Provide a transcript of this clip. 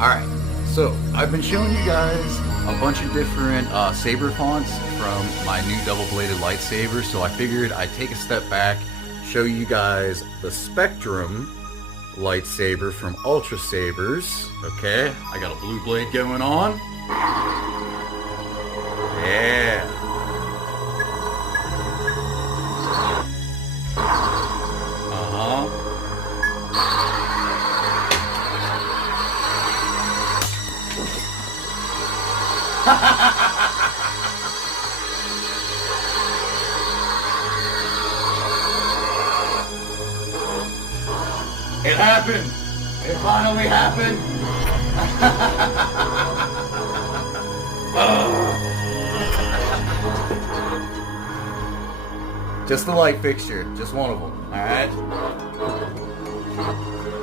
Alright, so I've been showing you guys a bunch of different saber fonts from my new double-bladed lightsaber, so I figured I'd take a step back, show you guys the Spectrum lightsaber from Ultra Sabers. Okay, I got a blue blade going on. Yeah. It happened! It finally happened! Just the light fixture, just one of them, alright?